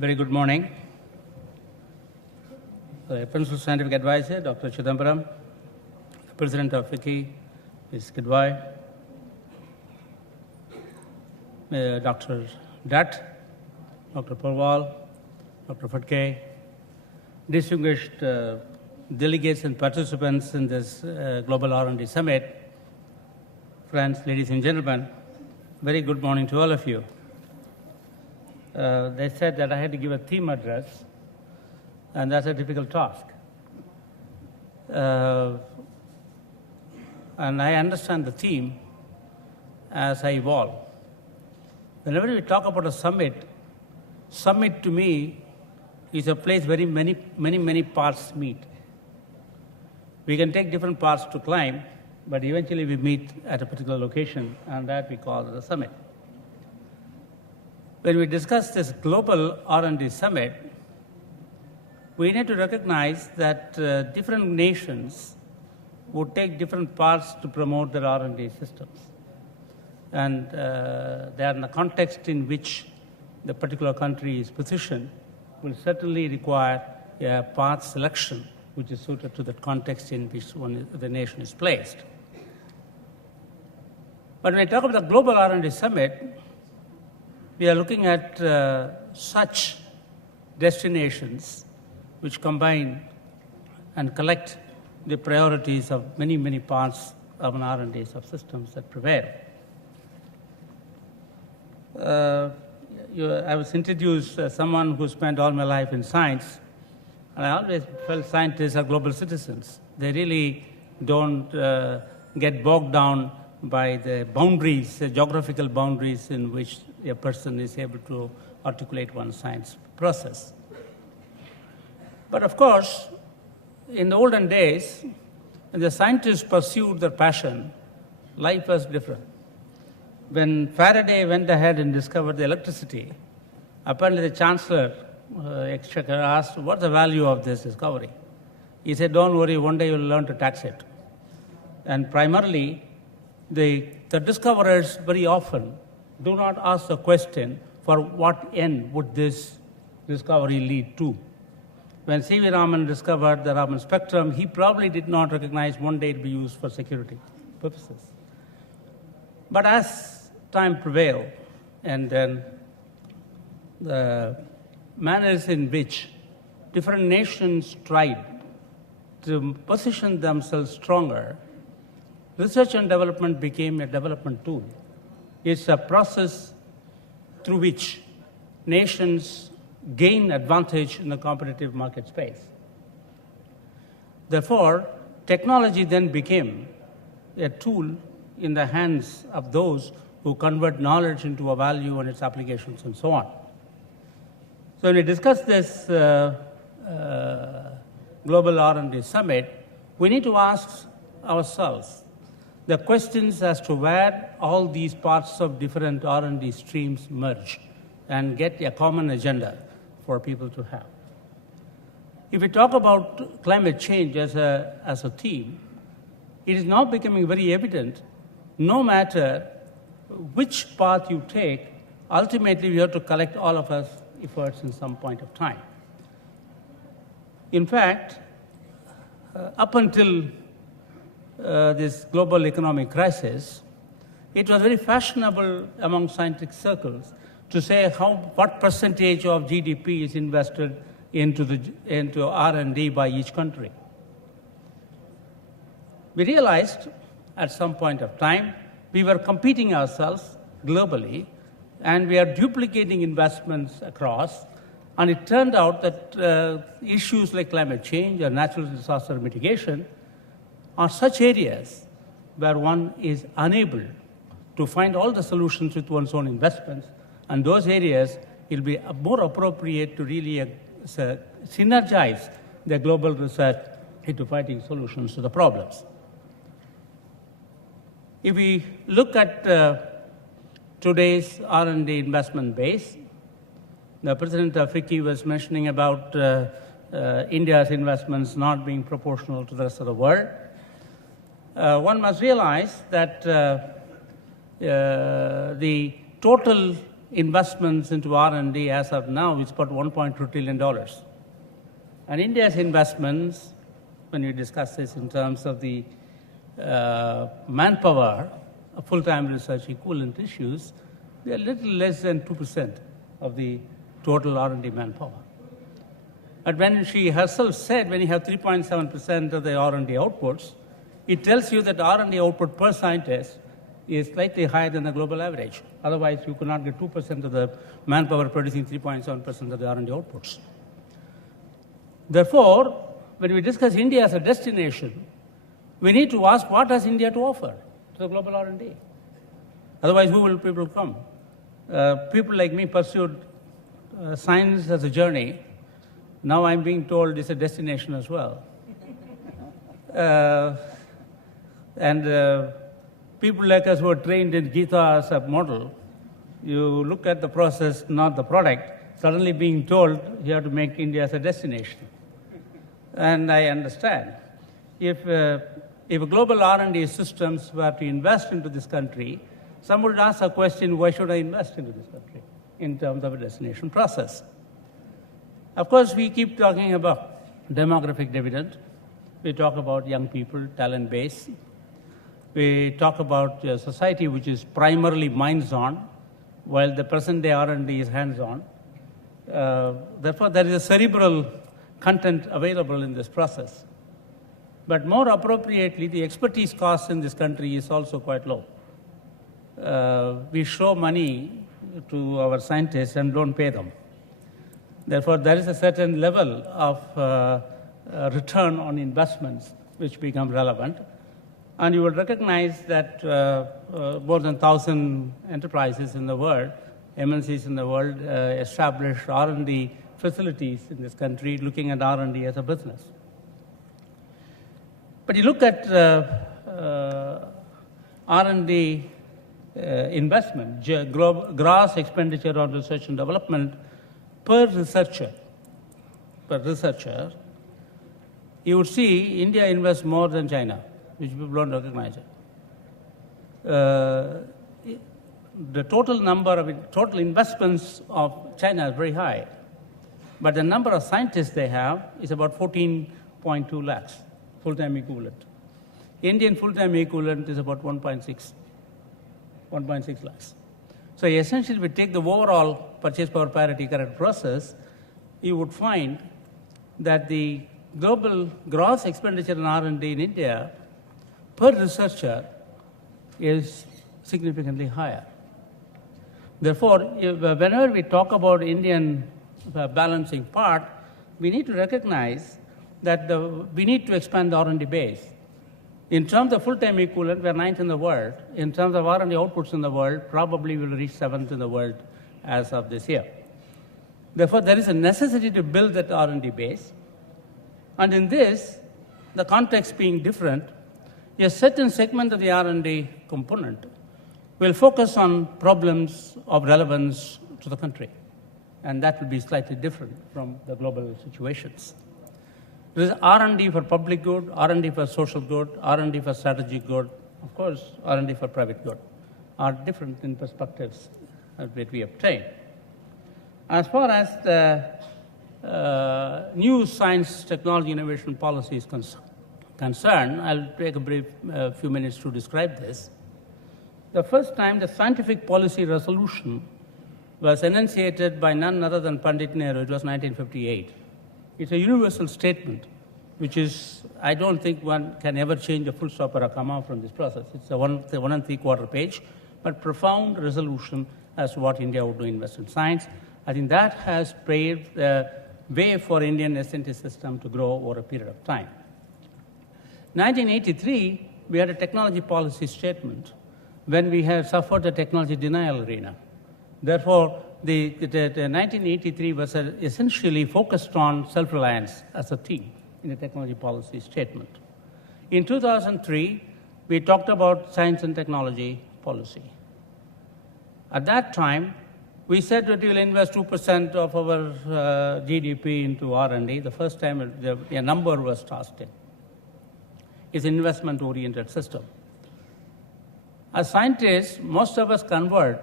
Very good morning. The Principal Scientific Advisor, Dr. Chidambaram, the President of FICCI, Ms. Kidwai, Dr. Dutt, Dr. Purwal, Dr. Fatke, distinguished delegates and participants in this Global R&D Summit, friends, ladies and gentlemen, very good morning to all of you. They said that I had to give a theme address, and that's a difficult task. And I understand the theme as I evolve. Whenever we talk about a summit to me is a place where many parts meet. We can take different paths to climb, but eventually we meet at a particular location, and that we call the summit. When we discuss this global R&D summit, we need to recognize that different nations would take different paths to promote their R&D systems. And they are in the context in which the particular country is positioned will certainly require a path selection which is suited to the context in which the nation is placed. But when we talk about the global R&D summit, we are looking at such destinations which combine and collect the priorities of many parts of an R&D subsystems that prevail. I was introduced as someone who spent all my life in science, and I always felt scientists are global citizens. They really don't get bogged down by the boundaries, the geographical boundaries in which a person is able to articulate one science process. But of course, in the olden days, when the scientists pursued their passion, life was different. When Faraday went ahead and discovered the electricity, apparently the Chancellor, Exchequer, asked, what's the value of this discovery? He said, don't worry, one day you'll learn to tax it. And primarily, the discoverers very often do not ask the question, for what end would this discovery lead to? When C.V. Raman discovered the Raman spectrum, he probably did not recognize one day it would be used for security purposes. But as time prevailed, and then the manners in which different nations tried to position themselves stronger, research and development became a development tool. It's a process through which nations gain advantage in the competitive market space. Therefore, technology then became a tool in the hands of those who convert knowledge into a value and its applications and so on. So when we discuss this Global R&D Summit, we need to ask ourselves the questions as to where all these parts of different R&D streams merge and get a common agenda for people to have. If we talk about climate change as a theme, it is now becoming very evident, no matter which path you take, ultimately we have to collect all of our efforts in some point of time. In fact, up until this global economic crisis, it was very fashionable among scientific circles to say what percentage of GDP is invested into R&D by each country. We realized at some point of time we were competing ourselves globally, and we are duplicating investments across, and it turned out that issues like climate change or natural disaster mitigation are such areas where one is unable to find all the solutions with one's own investments, and those areas will be more appropriate to really synergize the global research into finding solutions to the problems. If we look at today's R&D investment base, the President of FICCI was mentioning about India's investments not being proportional to the rest of the world. One must realize that the total investments into R&D as of now is about $1.2 trillion. And India's investments, when we discuss this in terms of the manpower, full-time research equivalent issues, they are a little less than 2% of the total R&D manpower. But when she herself said, when you have 3.7% of the R&D outputs, it tells you that R&D output per scientist is slightly higher than the global average. Otherwise, you could not get 2% of the manpower producing 3.7% of the R&D outputs. Therefore, when we discuss India as a destination, we need to ask, what has India to offer to the global R&D? Otherwise, who will people come? People like me pursued science as a journey. Now I'm being told it's a destination as well. People like us who are trained in Gita as a model, you look at the process, not the product, suddenly being told you have to make India as a destination. And I understand. If global R&D systems were to invest into this country, someone would ask a question, why should I invest into this country in terms of a destination process? Of course, we keep talking about demographic dividend. We talk about young people, talent base. We talk about a society which is primarily minds-on, while the present-day R&D is hands-on. Therefore, there is a cerebral content available in this process. But more appropriately, the expertise cost in this country is also quite low. We show money to our scientists and don't pay them. Therefore, there is a certain level of return on investments which become relevant. And you will recognize that more than 1,000 enterprises in the world, MNCs in the world, establish R&D facilities in this country looking at R&D as a business. But you look at R&D investment, gross expenditure on research and development per researcher, you would see India invests more than China, which people don't recognize it. The total investments of China is very high, but the number of scientists they have is about 14.2 lakhs, full-time equivalent. Indian full-time equivalent is about 1.6 lakhs. So essentially, if we take the overall purchase power parity current process, you would find that the global gross expenditure in R&D in India per researcher is significantly higher. Therefore, whenever we talk about Indian balancing part, we need to recognize that we need to expand the R&D base. In terms of full-time equivalent, we are 9th in the world. In terms of R&D outputs in the world, probably we will reach 7th in the world as of this year. Therefore, there is a necessity to build that R&D base. And in this, the context being different, a certain segment of the R&D component will focus on problems of relevance to the country. And that will be slightly different from the global situations. There is R&D for public good, R&D for social good, R&D for strategic good, of course, R&D for private good, are different in perspectives that we obtain. As far as the new science, technology, innovation policy is concerned, I'll take a brief few minutes to describe this. The first time the scientific policy resolution was enunciated by none other than Pandit Nehru, it was 1958. It's a universal statement, which is, I don't think one can ever change a full stop or a comma from this process. It's a 1 3/4 page, but profound resolution as to what India would do invest in science. I think that has paved the way for Indian S&T system to grow over a period of time. 1983, we had a technology policy statement when we had suffered the technology denial arena. Therefore, the 1983 was essentially focused on self-reliance as a theme in the technology policy statement. In 2003, we talked about science and technology policy. At that time, we said that we will invest 2% of our GDP into R&D. The first time a number was tossed in. It's an investment-oriented system. As scientists, most of us convert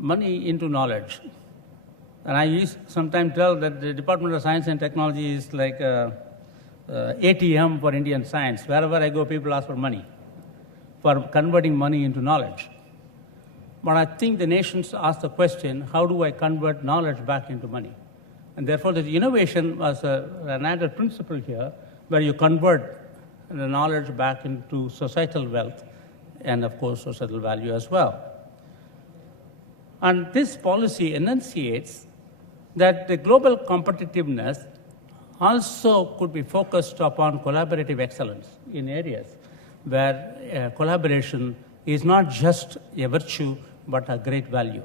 money into knowledge. And I used sometimes tell that the Department of Science and Technology is like a ATM for Indian science. Wherever I go, people ask for money, for converting money into knowledge. But I think the nations ask the question, how do I convert knowledge back into money? And therefore, the innovation was an added principle here, where you convert the knowledge back into societal wealth and, of course, societal value as well. And this policy enunciates that the global competitiveness also could be focused upon collaborative excellence in areas where collaboration is not just a virtue, but a great value.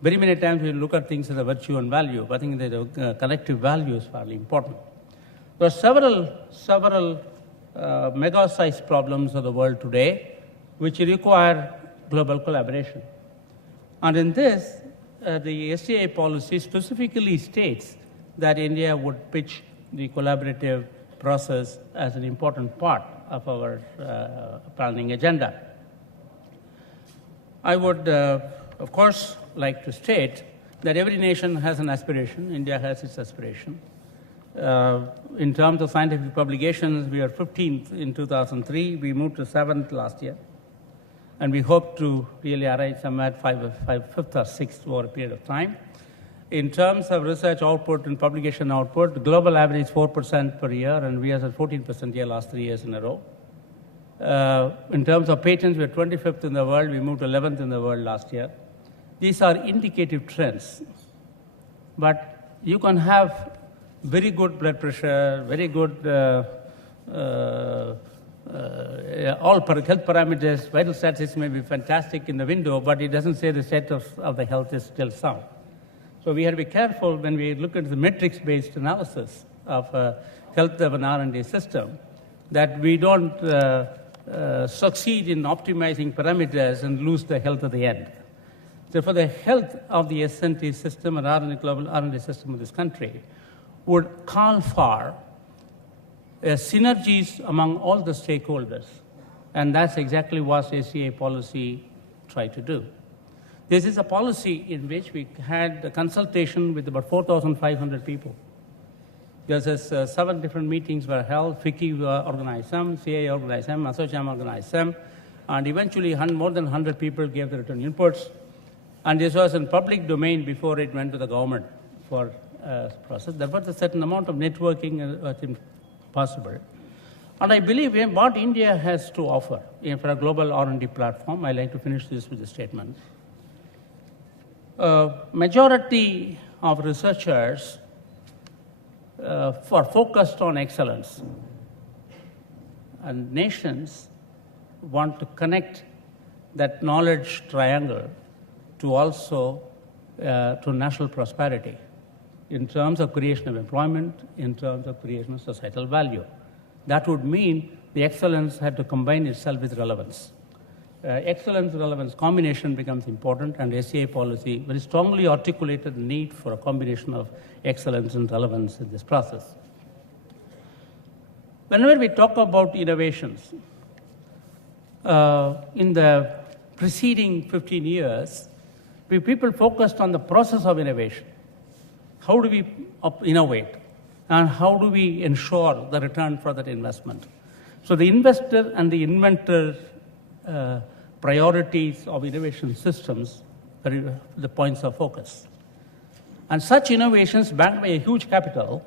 Very many times we look at things as a virtue and value, but I think the collective value is fairly important. There are several mega-sized problems of the world today which require global collaboration. And in this, the SCA policy specifically states that India would pitch the collaborative process as an important part of our planning agenda. I would, of course, like to state that every nation has an aspiration. India has its aspiration. In terms of scientific publications, we are 15th in 2003. We moved to 7th last year. And we hope to really arrive somewhere at 5th or 6th over a period of time. In terms of research output and publication output, the global average is 4% per year, and we are at 14% year last 3 years in a row. In terms of patents, we are 25th in the world. We moved to 11th in the world last year. These are indicative trends. But you can have very good blood pressure, very good all health parameters, vital statistics may be fantastic in the window, but it doesn't say the state of the health is still sound. So we have to be careful when we look at the metrics-based analysis of health of an R&D system, that we don't succeed in optimizing parameters and lose the health at the end. So for the health of the S&T system and R&D global R&D system of this country would call for synergies among all the stakeholders. And that's exactly what SCA policy tried to do. This is a policy in which we had a consultation with about 4,500 people. There's 7 different meetings were held. FICCI organized some, CA organized some, ASSOCHAM organized some, and eventually more than 100 people gave their return inputs. And this was in public domain before it went to the government for process. There was a certain amount of networking was possible. And I believe what India has to offer for a global R&D platform, I'd like to finish this with a statement. Majority of researchers are focused on excellence. And nations want to connect that knowledge triangle to also to national prosperity in terms of creation of employment, in terms of creation of societal value. That would mean the excellence had to combine itself with relevance. Excellence-relevance combination becomes important, and SCA policy very strongly articulated the need for a combination of excellence and relevance in this process. Whenever we talk about innovations, in the preceding 15 years, people focused on the process of innovation. How do we innovate? And how do we ensure the return for that investment? So the investor and the inventor priorities of innovation systems are the points of focus. And such innovations backed by a huge capital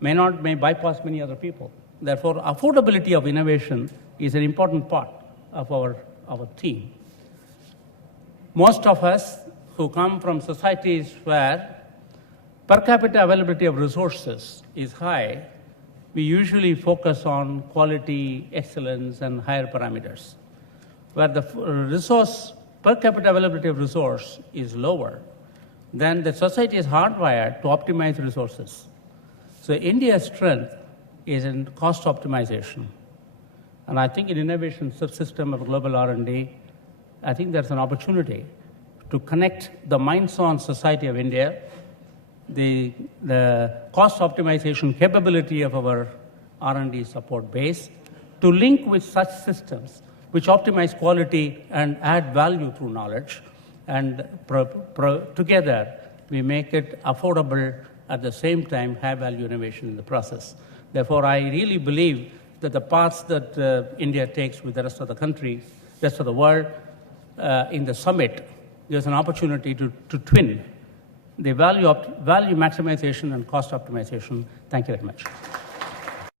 may bypass many other people. Therefore, affordability of innovation is an important part of our theme. Most of us who come from societies where per capita availability of resources is high, we usually focus on quality, excellence, and higher parameters. Where the per capita availability of resource is lower, then the society is hardwired to optimize resources. So India's strength is in cost optimization. And I think in innovation subsystem of global R&D, I think there's an opportunity to connect the minds-on society of India, the cost optimization capability of our R&D support base, to link with such systems which optimize quality and add value through knowledge, and together we make it affordable, at the same time high value innovation in the process. Therefore, I really believe that the paths that India takes with the rest of the countries, rest of the world, in the summit, there's an opportunity to twin the value maximization and cost optimization. Thank you very much.